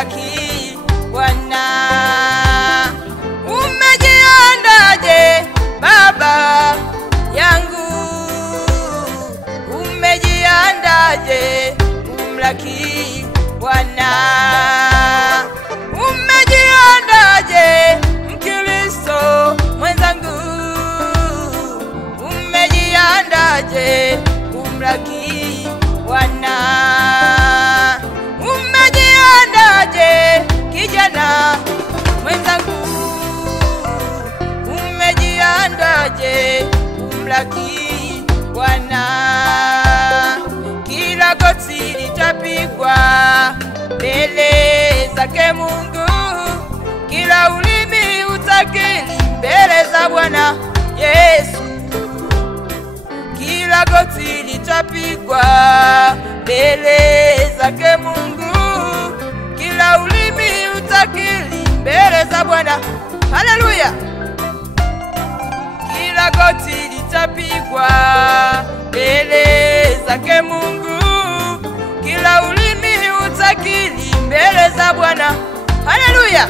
kumlaki Bwana. Umejiandaje baba yangu? Umejiandaje kumlaki Bwana? Umejiandaje Mkristo mwenzangu? Umejiandaje kumlaki Bwana? Umejiandaje kijana mwenzangu? Umejiandaje kumlaki Bwana? Kila goti litapigwa mbele zake Mungu, kila ulimi utakiri mbele za Bwana Yesu. Kila goti litapigwa mbele zake Mungu, kila ulimi utakiri mbele za Bwana. Haleluya! Kila goti litapigwa mbele zake Mungu, kila ulimi utakiri mbele za Bwana. Haleluya!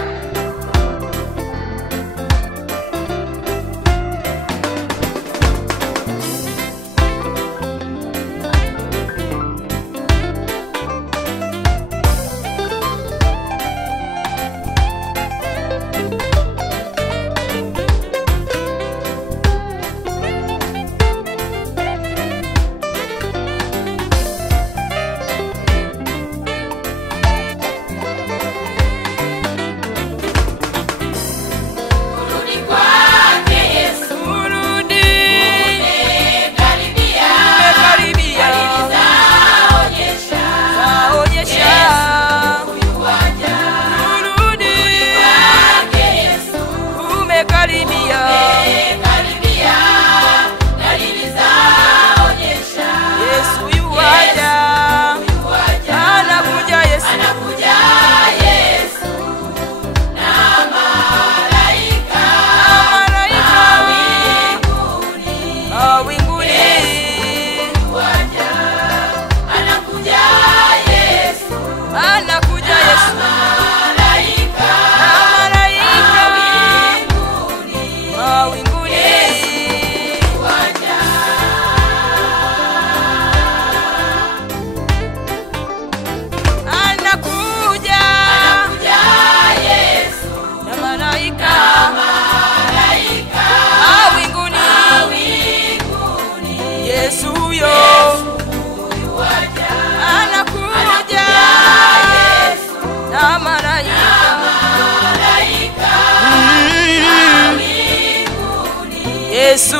Yesu